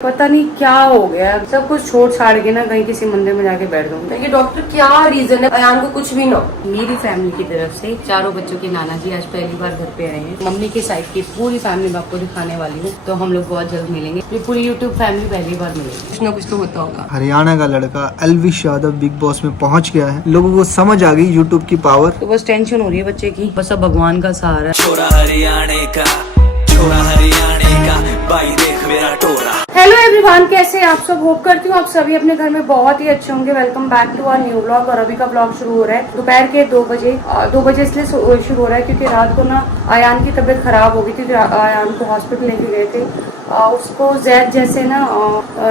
पता नहीं क्या हो गया, सब कुछ छोड़ छाड़ के ना कहीं किसी मंदिर में जाके बैठ दूंगी। देखिए डॉक्टर क्या रीजन है अयान को कुछ भी ना। मेरी फैमिली की तरफ से चारों बच्चों के नाना जी आज पहली बार घर पे आए हैं। मम्मी की साइड की पूरी फैमिली मैं आपको दिखाने वाली हूँ, तो हम लोग बहुत जल्द मिलेंगे। ये पूरी यूट्यूब फैमिली पहली बार मिलेगी। कुछ ना कुछ तो होता होगा। हरियाणा का लड़का एल्विश यादव बिग बॉस में पहुंच गया है। लोगों को समझ आ गई यूट्यूब की पावर। तो बस टेंशन हो रही है बच्चे की, बस अब भगवान का सहारा है। छोरा हरियाणा का, छोरा हरियाणा का, भाई देख मेरा टोरा। हेलो एवरीवन, कैसे आप सब? होप करती हूँ आप सभी अपने घर में बहुत ही अच्छे होंगे। Welcome back to our new vlog. और अभी का व्लॉग शुरू हो रहा है दोपहर के 2 बजे। 2 बजे इसलिए शुरू हो रहा है क्योंकि रात को ना अयान की तबीयत खराब हो गई थी। अयान को हॉस्पिटल लेके गए थे। उसको जैद जैसे ना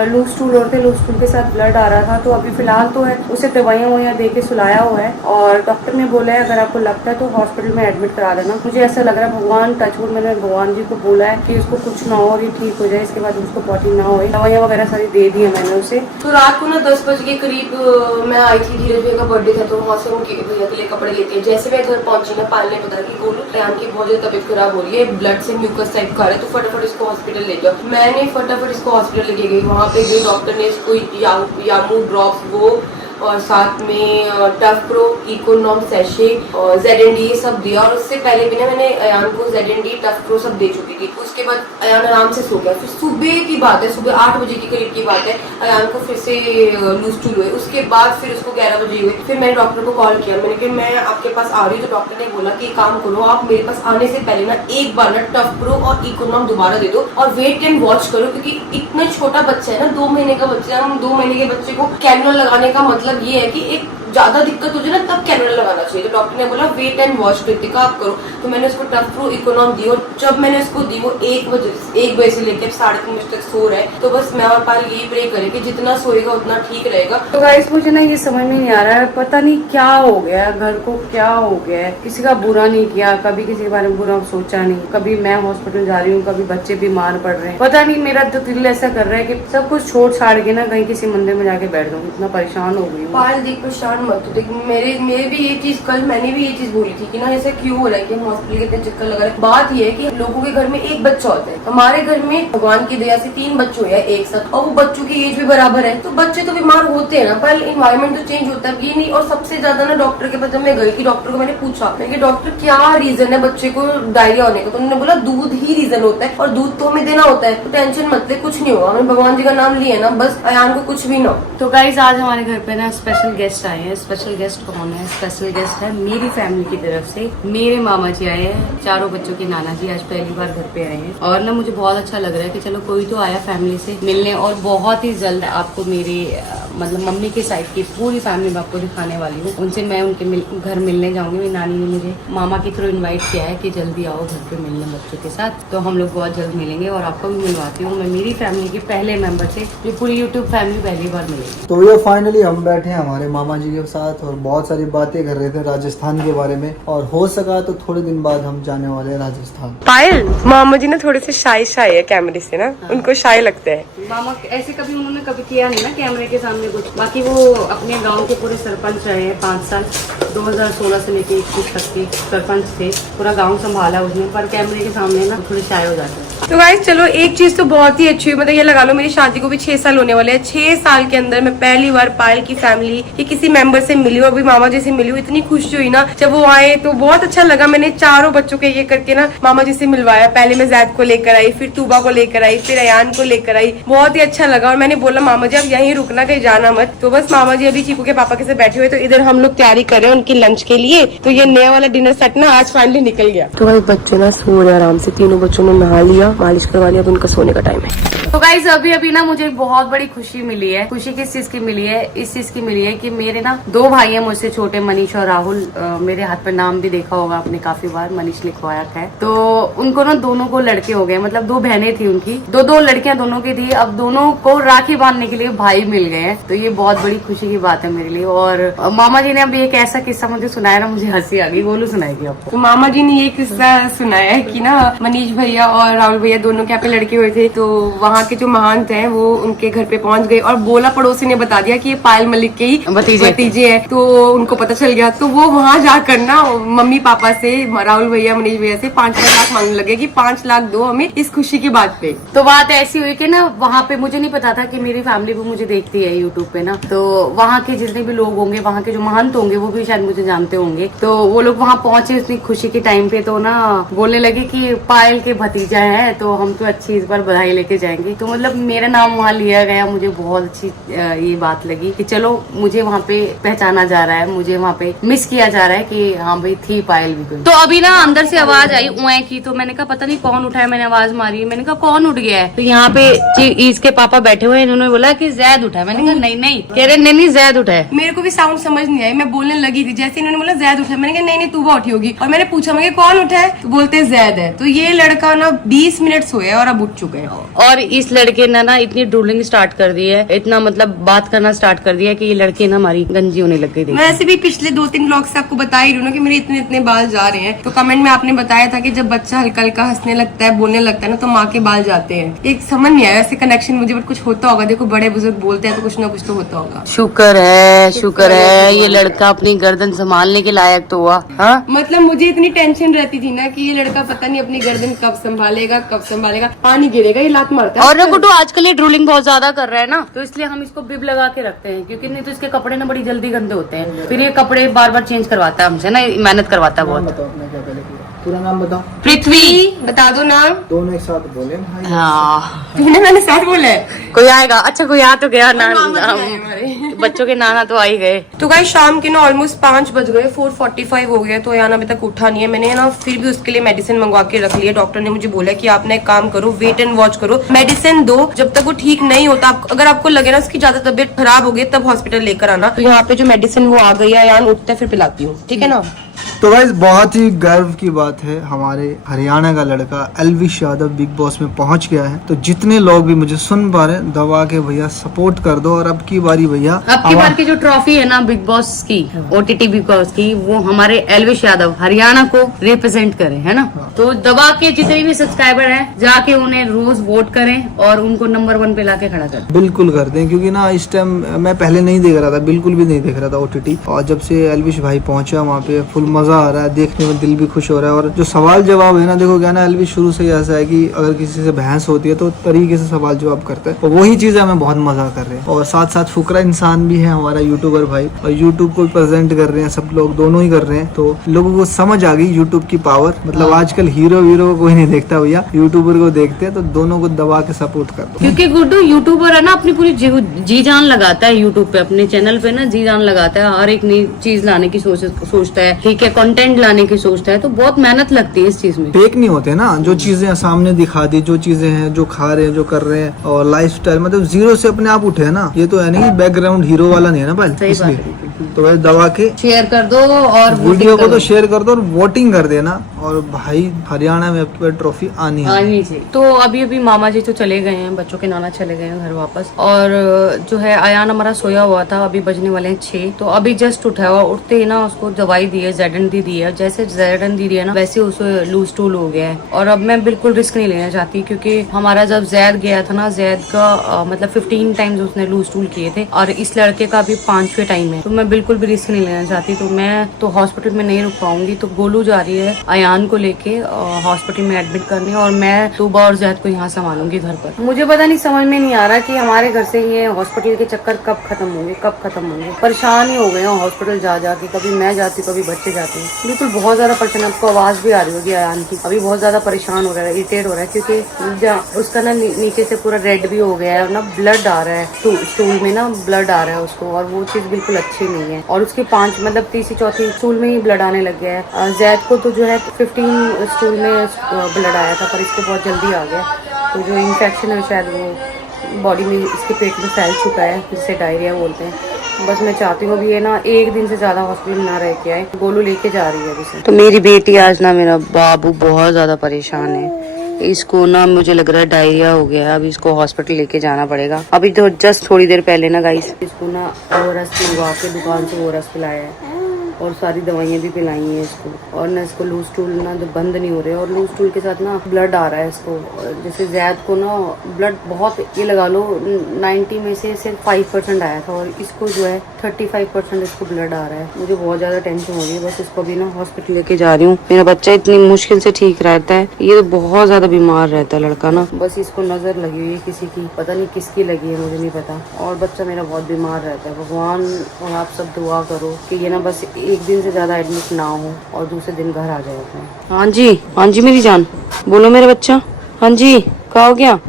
लूज स्टूल और थे, लूज स्टूल के साथ ब्लड आ रहा था। तो अभी फिलहाल तो है उसे दवाइयाँ ववाइयाँ दे के सुलाया हुआ है। और डॉक्टर ने बोला है अगर आपको लगता है तो हॉस्पिटल में एडमिट करा देना। मुझे ऐसा लग रहा है भगवान टचवुड, मैंने भगवान जी को बोला है कि उसको कुछ ना हो और ये ठीक हो जाए, इसके बाद उसको पॉटी ना हो। दवाइयाँ वगैरह सारी दे दी है मैंने उसे। तो रात को ना 10 बजे के करीब मैं आई थी। धीरज भैया का बर्थडे था तो वहाँ से हम भैया के लिए कपड़े लेते हैं। जैसे मैं घर पहुंची ना, पाल ने बता कि गोलू अयान की बहुत ज्यादा तबीयत खराब हो रही है, ब्लड से म्यूकस टाइप का है, तो फटाफट इसको हॉस्पिटल ले जाओ। मैंने फटाफट इसको हॉस्पिटल लेके गई। वहाँ पे गई, डॉक्टर ने इसको यामू ड्रॉप्स वो और साथ में टफ प्रो, इकोनॉम सैशे और ZND ये सब दिया। और उससे पहले भी ना मैंने अयान को ZND टफ प्रो सब दे चुकी थी। उसके बाद अयान आराम से सो गया। फिर सुबह की बात है, सुबह 8 बजे के करीब की बात है, अयान को फिर से लूज स्टूल हुए। उसके बाद फिर उसको 11 बजे हुए। फिर मैंने डॉक्टर को कॉल किया, मैंने कहा मैं आपके पास आ रही हूँ। तो डॉक्टर ने बोला कि काम करो, आप मेरे पास आने से पहले ना एक बार ना टफ प्रो और इकोनॉम दोबारा दे दो और वेट एंड वॉच करो, क्योंकि इतना छोटा बच्चा है ना, 2 महीने का बच्चा है। हम 2 महीने के बच्चे को कैनुला लगाने का मतलब ये है कि एक ज्यादा दिक्कत हो जाए ना तब कैनुला लगाना चाहिए। तो डॉक्टर ने बोला वेट एंड वॉच करते का आप करो। तो मैंने उसको टफ प्रो इकोनॉम दी और जब मैंने उसको दी वो 1 बजे से लेकर 3:30 बजे तक सो रहा है। तो बस मैं और पाल यही प्रे करें कि जितना सोएगा उतना ठीक रहेगा। तो गाइस मुझे ना ये समझ में नहीं आ रहा है, पता नहीं क्या हो गया है, घर को क्या हो गया है। किसी का बुरा नहीं किया, कभी किसी के बारे में बुरा सोचा नहीं। कभी मैं हॉस्पिटल जा रही हूँ, कभी बच्चे बीमार पड़ रहे हैं। पता नहीं मेरा तो दिल ऐसा कर रहा है कि सब कुछ छोड़ छाड़ के ना कहीं किसी मंदिर में जाके बैठ जाऊँ। इतना परेशान हो गई हूँ। पाल देख परेशान मत हो। देख मेरे भी ये चीज, कल मैंने भी ये चीज बोली थी कि ना ऐसे क्यों हो रहा है कि हम हॉस्पिटल के इतने चक्कर लगा रहे हैं। बात ये है कि लोगों के घर में एक बच्चा होता है। हमारे घर में भगवान की दया से 3 बच्चे हुए हैं एक साथ, और वो बच्चों की एज भी बराबर है। तो बच्चे तो बीमार होते हैं ना, पर इन्वायरमेंट तो चेंज होता है ये नहीं। और सबसे ज्यादा ना डॉक्टर के पास जब मैं गई थी, डॉक्टर को मैंने पूछा कि डॉक्टर क्या रीजन है बच्चे को डायरिया होने का। तो उन्होंने बोला दूध ही रीजन होता है और दूध तो हमें देना होता है, तो टेंशन मत ले, कुछ नहीं होगा। हमने भगवान जी का नाम लिया ना, बस अयान को कुछ भी ना हो। तो गाइज आज हमारे घर पे ना स्पेशल गेस्ट आए हैं। स्पेशल गेस्ट कौन है? स्पेशल गेस्ट है मेरी फैमिली की तरफ से मेरे मामा जी आए हैं। चारों बच्चों के नाना जी आज पहली बार घर पे आए हैं। और ना मुझे बहुत अच्छा लग रहा है कि चलो कोई तो आया फैमिली से मिलने। और बहुत ही जल्द आपको मेरे मतलब मम्मी की साइड की पूरी फैमिली मैं आपको दिखाने वाली हूँ। उनसे मैं उनके घर मिलने जाऊंगी। मेरी नानी ने मुझे मामा के थ्रू इन्वाइट किया है कि जल्दी आओ घर पे मिलने बच्चों के साथ। तो हम लोग बहुत जल्द मिलेंगे और आपको भी मिलवाती हूँ मैं मेरी फैमिली के पहले मेंबर से। ये पूरी यूट्यूब फैमिली पहली बार मिलेगी। तो ये फाइनली हम बैठे हैं हमारे मामा जी के साथ और बहुत सारी बातें कर रहे थे राजस्थान के बारे में। और हो सका तो थोड़े दिन बाद हम जाने वाले हैं राजस्थान। पायल मामा जी ना थोड़े से शाय है कैमरे से ना। हाँ। उनको शाय लगता है। मामा ऐसे कभी उन्होंने कभी किया नहीं ना कैमरे के सामने कुछ। बाकी वो अपने गांव के पूरे सरपंच रहे हैं 5 साल, 2016 से लेके 21 तक के सरपंच थे। पूरा गांव संभाला उसने, पर कैमरे के सामने ना थोड़े शाय हो जाते हैं। तो गाइस चलो एक चीज तो बहुत ही अच्छी हुई, मतलब ये लगा लो मेरी शादी को भी 6 साल होने वाले हैं। 6 साल के अंदर मैं पहली बार पायल की फैमिली के किसी मेंबर से मिली हूँ। अभी मामा जी से मिली हूँ। इतनी खुशी हुई ना जब वो आए, तो बहुत अच्छा लगा। मैंने चारों बच्चों के ये करके ना मामा जी से मिलवाया। पहले मैं जैद को लेकर आई, फिर तूबा को लेकर आई, फिर अयान को लेकर आई। बहुत ही अच्छा लगा। और मैंने बोला मामा जी आप यहीं रुकना, कहीं जाना मत। तो बस मामा जी अभी चीकू के पापा के साथ बैठे हुए। तो इधर हम लोग तैयारी कर रहे हैं उनकी लंच के लिए। तो ये नया वाला डिनर सेट ना आज फाइनली निकल गया। तो भाई बच्चे ना सो रहे आराम से। तीनों बच्चों ने नहा लिया, मालिश करवा लिया, अब उनका सोने का टाइम है। तो गाइज अभी ना मुझे बहुत बड़ी खुशी मिली है। खुशी किस चीज की मिली है? इस चीज की मिली है कि मेरे ना 2 भाई हैं मुझसे छोटे, मनीष और राहुल। मेरे हाथ पर नाम भी देखा होगा आपने काफी बार, मनीष लिखवाया है। तो उनको ना दोनों को लड़के हो गए, मतलब 2 बहनें थी उनकी, 2 लड़कियां दोनों की थी। अब दोनों को राखी बांधने के लिए भाई मिल गए हैं। तो ये बहुत बड़ी खुशी की बात है मेरे लिए। और मामा जी ने अभी एक ऐसा किस्सा मुझे सुनाया ना, मुझे हंसी आ गई। बोलो सुनाएगी आपको। तो मामा जी ने ये किस्सा सुनाया है कि ना मनीष भैया और राहुल राहुल भैया दोनों के यहाँ पे लड़के हुए थे, तो वहाँ के जो महंत हैं वो उनके घर पे पहुंच गए और बोला पड़ोसी ने बता दिया कि ये पायल मलिक के ही भतीजे है। तो उनको पता चल गया, तो वो वहाँ जाकर ना मम्मी पापा से, राहुल भैया मनीष भैया से 5 लाख मांगने लगे कि 5 लाख दो हमें इस खुशी की बात पे। तो बात ऐसी हुई कि ना वहाँ पे मुझे नहीं पता था कि मेरी फैमिली भी मुझे देखती है यूट्यूब पे ना, तो वहाँ के जितने भी लोग होंगे, वहाँ के जो महंत होंगे वो भी शायद मुझे जानते होंगे, तो वो लोग वहाँ पहुंचे इतनी खुशी के टाइम पे, तो ना बोलने लगे कि पायल के भतीजा है तो हम तो अच्छी इस बार बधाई लेके जाएंगे। तो मतलब मेरा नाम वहाँ लिया गया, मुझे बहुत अच्छी ये बात लगी कि चलो मुझे वहाँ पे पहचाना जा रहा है, मुझे वहाँ पे मिस किया जा रहा है कि हाँ भाई थी पायल भी कोई। तो अभी ना अंदर से आवाज आई उए की, तो मैंने कहा पता नहीं कौन उठाया, मैंने आवाज मारी, मैंने कहा कौन उठ गया है, तो यहाँ पे इसके पापा बैठे हुए हैं, इन्होंने बोला कि जैद उठा है। मैंने कहा नहीं कह रहे नहीं जैद उठा है। मेरे को भी साउंड समझ नहीं आई, मैं बोलने लगी थी, जैसे इन्होंने बोला जैद उठा है, मैंने कहा नहीं तू उठी होगी, और मैंने पूछा मैं कौन उठा है, तो बोलते जैद है। तो ये लड़का ना 20 मिनट सोया है और अब उठ चुके हैं। और इस लड़के ने ना इतनी ड्रूलिंग स्टार्ट कर दी है, इतना मतलब बात करना स्टार्ट कर दिया कि ये लड़की ना हमारी गंजी होने लग गई। मैं ऐसे भी पिछले 2-3 ब्लॉग से आपको बता ही रही हूँ ना कि मेरे इतने बाल जा रहे हैं। तो कमेंट में आपने बताया था कि जब बच्चा हल्का हल्का हंसने लगता है, बोलने लगता है ना, तो माँ के बाल जाते हैं। एक समझ नहीं आया ऐसे कनेक्शन मुझे, बट कुछ होता होगा। देखो बड़े बुजुर्ग बोलते हैं तो कुछ ना कुछ तो होता होगा। शुक्र है ये लड़का अपनी गर्दन संभालने के लायक तो हुआ। हाँ मतलब मुझे इतनी टेंशन रहती थी ना कि ये लड़का पता नहीं अपनी गर्दन कब संभालेगा, पानी गिरेगा, ये लात मारता है। और गुड्डू आजकल ये ड्रूलिंग बहुत ज्यादा कर रहा है ना, तो इसलिए हम इसको बिब लगा के रखते हैं, क्योंकि नहीं तो इसके कपड़े ना बड़ी जल्दी गंदे होते हैं, फिर ये कपड़े बार बार चेंज करवाता है हमसे ना, मेहनत करवाता है बहुत। बताओ अपना क्या पहले पूरा नाम बताओ। पृथ्वी बता दो नाम। दोनों एक साथ बोले भाई। हाँ तूने मैंने साथ बोला है। कोई आएगा, अच्छा कोई आ तो गया ना, नाम बताए हमारे। बच्चों के नाना तो आ ही गए। तो गाइस शाम के ना ऑलमोस्ट 5 बज गए, 4:45 हो गया, तो यान अभी तक उठा नहीं है। मैंने ना फिर भी उसके लिए मेडिसिन मंगवा के रख लिया। डॉक्टर ने मुझे बोला कि आपने एक काम करो, वेट एंड वॉच करो, मेडिसिन दो, जब तक वो ठीक नहीं होता, अगर आपको लगे ना उसकी ज्यादा तबीयत खराब हो गई तब हॉस्पिटल लेकर आना। तो यहाँ पे जो मेडिसिन वो आ गई है, यान उठता है फिर पिलाती हूँ, ठीक है ना। तो गाइस बहुत ही गर्व की बात है, हमारे हरियाणा का लड़का एल्विश यादव बिग बॉस में पहुंच गया है। तो जितने लोग भी मुझे सुन पा रहे हैं, दबा के भैया सपोर्ट कर दो। और अब की बारी भैया, अब की बार की जो ट्रॉफी है ना बिग बॉस की, OTT बिग बॉस की, वो हमारे एल्विश यादव हरियाणा को रिप्रेजेंट करे, है ना। तो दबा के जितने भी सब्सक्राइबर हैं जाके उन्हें रोज वोट करें और उनको नंबर 1 पे लाके खड़ा करें। बिल्कुल कर दें, क्योंकि ना इस टाइम मैं पहले नहीं देख रहा था, बिल्कुल भी नहीं देख रहा था OTT, और जब से एल्विश भाई पहुंचा वहाँ पे फुल मजा आ रहा है, देखने में दिल भी खुश हो रहा है। और जो सवाल जवाब है ना, देखो क्या ना, एल्विश शुरू से ही ऐसा है कि अगर किसी से बहस होती है तो तरीके से सवाल जवाब करता है, और वही चीज हमें बहुत मजा कर रहे हैं। और साथ साथ फुकरा इंसान भी है हमारा यूट्यूबर भाई, और यूट्यूब को प्रेजेंट कर रहे हैं, सब लोग दोनों ही कर रहे हैं। तो लोगों को समझ आ गई यूट्यूब की पावर, मतलब आजकल हीरो वीरो को कोई नहीं देखता भैया, यूट्यूबर को देखते हैं। तो दोनों को दबा के सपोर्ट कर दो, क्योंकि गुड्डू यूट्यूबर है ना, अपनी पूरी जी जान लगाता है यूट्यूब पे, अपने चैनल पे ना जी जान लगाता है, हर एक नई चीज लाने की सोचता है, ठीक है, कंटेंट लाने की सोचता है, तो बहुत मेहनत लगती है इस चीज में। फेक नहीं होते ना, जो चीजें सामने दिखा दी, जो चीजें हैं, जो खा रहे हैं, जो कर रहे हैं, और लाइफस्टाइल मतलब जीरो से अपने आप उठे है ना, ये तो है नहीं बैकग्राउंड हीरो वाला नहीं है ना भाई, इसलिए तो भाई दबा के शेयर कर दो और वीडियो को तो शेयर कर दो और वोटिंग कर देना। और भाई हरियाणा में आपकी ट्रॉफी आनी चाहिए। तो अभी मामा जी तो चले गए हैं, बच्चों के नाना चले गए हैं घर वापस, और जो है आयान हमारा सोया हुआ था, अभी बजने वाले हैं 6, तो अभी जस्ट उठा हुआ, उठते ही ना उसको दवाई दी है, ज़ेडन दी है, जैसे ज़ेडन दी है ना वैसे उसे लूज टूल हो गया है। और अब मैं बिल्कुल रिस्क नहीं लेना चाहती, क्योंकि हमारा जब जैद गया था ना, जैद का मतलब 15 टाइम्स उसने लूज टूल किए थे, और इस लड़के का भी 5वें टाइम है, तो मैं बिल्कुल भी रिस्क नहीं लेना चाहती। तो मैं तो हॉस्पिटल में नहीं रुक पाऊंगी, तो गोलू जा रही है आयान को लेके हॉस्पिटल में एडमिट करने, और मैं तूबा और जैद को यहाँ संभालूंगी घर पर। मुझे पता नहीं, समझ में नहीं आ रहा कि हमारे घर से ये हॉस्पिटल के चक्कर कब खत्म होंगे। परेशान ही हो गए हैं हॉस्पिटल जा जाके, कभी मैं जाती कभी बच्चे जाते हैं, बिल्कुल बहुत ज्यादा परेशान। आपको आवाज भी आ रही होगी आयान की, अभी बहुत ज्यादा परेशान हो रहा है, इरिटेट हो रहा है, क्योंकि उसका ना नीचे से पूरा रेड भी हो गया है, और ना ब्लड आ रहा है, स्टूल में ना ब्लड आ रहा है उसको, और वो चीज बिल्कुल अच्छी नहीं है। और उसके 5 मतलब 3-4 स्टूल में ही ब्लड आने लग गया है। जैद को तो जो है 15 स्टूल में ब्लड आया था, पर इसको बहुत जल्दी आ गया। तो जो इन्फेक्शन है शायद वो बॉडी में, इसके पेट में फैल चुका है, जिससे डायरिया बोलते हैं। बस मैं चाहती हूँ अभी ये ना एक दिन से ज्यादा हॉस्पिटल ना रह के आए। गोलू लेके जा रही है अभी। तो मेरी बेटी आज ना, मेरा बाबू बहुत ज्यादा परेशान है, इसको ना मुझे लग रहा है डायरिया हो गया है, अभी इसको हॉस्पिटल लेके जाना पड़ेगा। अभी तो जस्ट थोड़ी देर पहले ना गाइस इसको ना ओआरएस मंगवा के दुकान से ओआरएस पिलाया है, और सारी दवाइयाँ भी पिलाई हैं इसको। और ना इसको लूज स्टूल ना बंद नहीं हो रहे और लूज स्टूल के साथ ना ब्लड आ रहा है इसको। जैसे जैद को ना ब्लड बहुत, ये लगा लो 90 में से सिर्फ 5% आया था और इसको जो है 35% इसको ब्लड आ रहा है। मुझे बहुत ज्यादा टेंशन हो रही है। बस इसको भी ना हॉस्पिटल लेके जा रही हूँ। मेरा बच्चा इतनी मुश्किल से ठीक रहता है, ये तो बहुत ज्यादा बीमार रहता है लड़का ना। बस इसको नजर लगी हुई है किसी की, पता नहीं किसकी लगी है, मुझे नहीं पता। और बच्चा मेरा बहुत बीमार रहता है। भगवान और आप सब दुआ करो कि ये ना बस एक दिन से ज्यादा एडमिट ना हो और दूसरे दिन घर आ जाए अपने। हाँ जी मेरी जान, बोलो मेरा बच्चा। हाँ जी, कहा हो गया?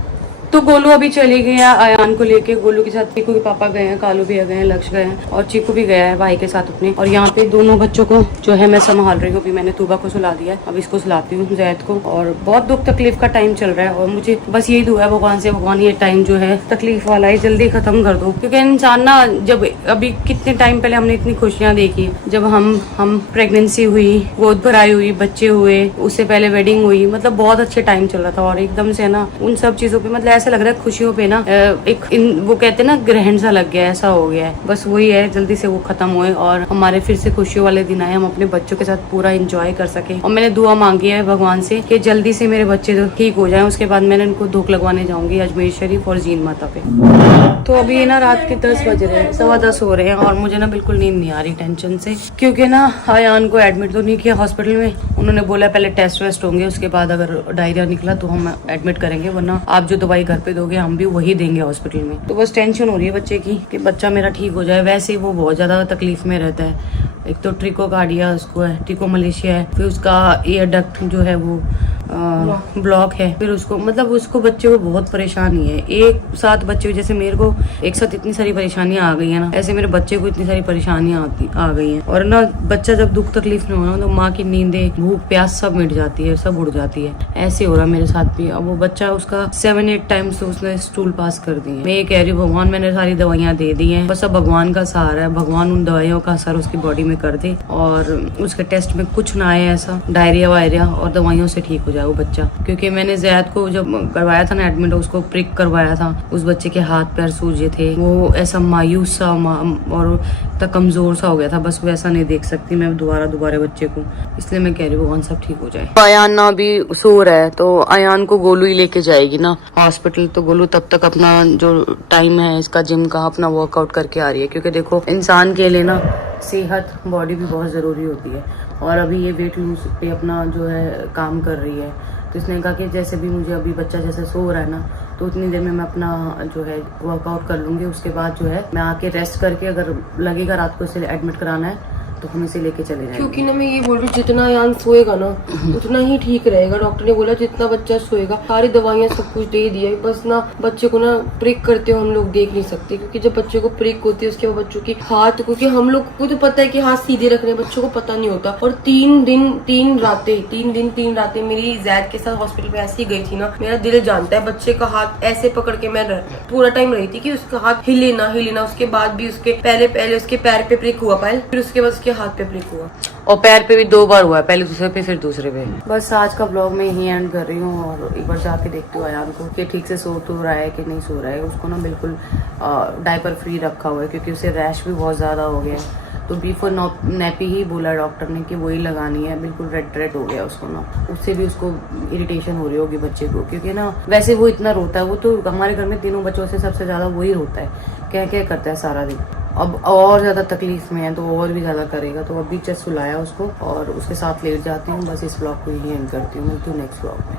तो गोलू अभी चली गई है आयान को लेके। गोलू के साथ चीकू के पापा गए हैं, कालू भैया गए हैं, लक्ष्य गए हैं और चीकू भी गया है भाई के साथ अपने। और यहाँ पे दोनों बच्चों को जो है मैं संभाल रही हूँ। अभी मैंने तूबा को सुला दिया है, अब इसको सुलाती हूँ जैद को। और बहुत दुख तकलीफ का टाइम चल रहा है और मुझे बस यही दुआ है भगवान से, भगवान ये टाइम जो है तकलीफ वाला है जल्दी खत्म कर दो। क्योंकि इंसान ना, जब अभी कितने टाइम पहले हमने इतनी खुशियाँ देखी, जब हम प्रेगनेंसी हुई, गोद भराई हुई, बच्चे हुए, उससे पहले वेडिंग हुई, मतलब बहुत अच्छे टाइम चल रहा था। और एकदम से ना उन सब चीजों पे मतलब ऐसा लग रहा है खुशियों पे ना वो कहते हैं ना ग्रहण सा लग गया, ऐसा हो गया है। बस वही है, जल्दी से वो खत्म हुए और हमारे फिर से खुशियों वाले दिन आए, हम अपने बच्चों के साथ पूरा एंजॉय कर सके। और मैंने दुआ मांगी है भगवान से कि जल्दी से मेरे बच्चे तो ठीक हो जाएं। उसके बाद मैंने उनको धूप लगवाने जाऊंगी अजमेर शरीफ और जीन माता पे। तो अभी ना रात के 10 बज रहे हैं, 10:15 हो रहे हैं और मुझे ना बिल्कुल नींद नहीं आ रही टेंशन से। क्योंकि ना आयान को एडमिट तो नहीं किया हॉस्पिटल में, उन्होंने बोला पहले टेस्ट वेस्ट होंगे, उसके बाद अगर डायरिया निकला तो हम एडमिट करेंगे, वरना आप जो दवाई घर पे दोगे हम भी वही देंगे हॉस्पिटल में। तो बस टेंशन हो रही है बच्चे की कि बच्चा मेरा ठीक हो जाए। वैसे ही वो बहुत ज्यादा तकलीफ में रहता है। एक तो ट्रिकोकार्डिया उसको है, ट्रिकोमलेशिया है, फिर उसका एयर डक्ट जो है वो ब्लॉक है, फिर उसको मतलब उसको बच्चे को बहुत परेशानी है। एक साथ बच्चे, जैसे मेरे को एक साथ इतनी सारी परेशानियां आ गई है ना, ऐसे मेरे बच्चे को इतनी सारी परेशानियां आ गई हैं। और ना बच्चा जब दुख तकलीफ में हो ना तो माँ की नींदें, भूख प्यास सब मिट जाती है, सब उड़ जाती है। ऐसे हो रहा मेरे साथ भी। अब वो बच्चा उसका 7-8 टाइम्स उसने स्टूल पास कर दी है। मैं ये कह रही हूँ भगवान मैंने सारी दवाइयाँ दे दी है, बस अब भगवान का सहारा है, भगवान उन दवाइयों का असर उसकी बॉडी में कर दे और उसके टेस्ट में कुछ ना आए ऐसा डायरिया वायरिया और दवाइयों से ठीक हो जाए वो बच्चा। क्योंकि मैंने जैद को जब करवाया था ना एडमिट, उसको प्रिक करवाया था, उस बच्चे के हाथ पैर सूजे थे, वो ऐसा मायूस सा और तक कमजोर सा हो गया था। बस वैसा नहीं देख सकती मैं दोबारा बच्चे को, इसलिए मैं कह रही हूँ भगवान सब ठीक हो जाए। आयान ना अभी सो रहा है तो आयान को गोलू ही लेके जाएगी ना हॉस्पिटल। तो गोलू तब तक अपना जो टाइम है इसका जिम का अपना वर्कआउट करके आ रही है। क्योंकि देखो इंसान के लिए ना सेहत, बॉडी भी बहुत जरूरी होती है। और अभी ये वेट लूज पे अपना जो है काम कर रही है। तो इसने कहा कि जैसे भी मुझे अभी बच्चा जैसे सो रहा है ना, तो उतनी देर में मैं अपना जो है वर्कआउट कर लूंगी। उसके बाद जो है मैं आके रेस्ट करके, अगर लगेगा रात को इसे एडमिट कराना है तो हम इसे लेके चले जाएंगे। क्योंकि ना मैं ये बोल रही हूँ जितना यान सोएगा ना उतना ही ठीक रहेगा। डॉक्टर ने बोला जितना बच्चा सोएगा, सारी दवाइयाँ सब कुछ दे दिया, बस ना बच्चे को ना प्रिक करते हो हम लोग देख नहीं सकते। क्योंकि जब बच्चे को प्रिक होती है उसके बाद बच्चों की हाथ, क्योंकि हम लोग को तो पता है कि हाथ सीधे रखने, बच्चों को पता नहीं होता। और 3 रातें मेरी जैद के साथ हॉस्पिटल में ऐसी गई थी ना, मेरा दिल जानता है। बच्चे का हाथ ऐसे पकड़ के मैं पूरा टाइम रही थी कि उसका हाथ हिले ना। उसके बाद भी उसके पहले उसके पैर पे प्रिक हुआ पायल, फिर उसके बाद हाथ पे प्रिक हुआ और पैर पे भी 2 बार हुआ है, पहले दूसरे पे फिर दूसरे पे। बस आज का ब्लॉग मैं यही एंड कर रही हूँ और एक बार जाके देखती हूँ आयान को कि ठीक से सो तो रहा है कि नहीं सो रहा है। उसको ना बिल्कुल डायपर फ्री रखा हुआ है क्योंकि उसे रैश भी बहुत ज्यादा हो गया है। तो बिफोर नैपी ही बोला डॉक्टर ने कि वही लगानी है। बिल्कुल रेड हो गया उसको ना, उससे भी उसको इरिटेशन हो रही होगी बच्चे को। क्योंकि ना वैसे वो इतना रोता है, वो तो हमारे घर में तीनों बच्चों से सबसे ज्यादा वही रोता है, क्या करता है सारा दिन। अब और ज्यादा तकलीफ में है तो और भी ज्यादा करेगा। तो अभी जस्ट सुलाया उसको और उसके साथ लेट जाती हूँ। बस इस ब्लॉग को यही एंड करती हूँ। मिलती हूँ नेक्स्ट ब्लॉग में।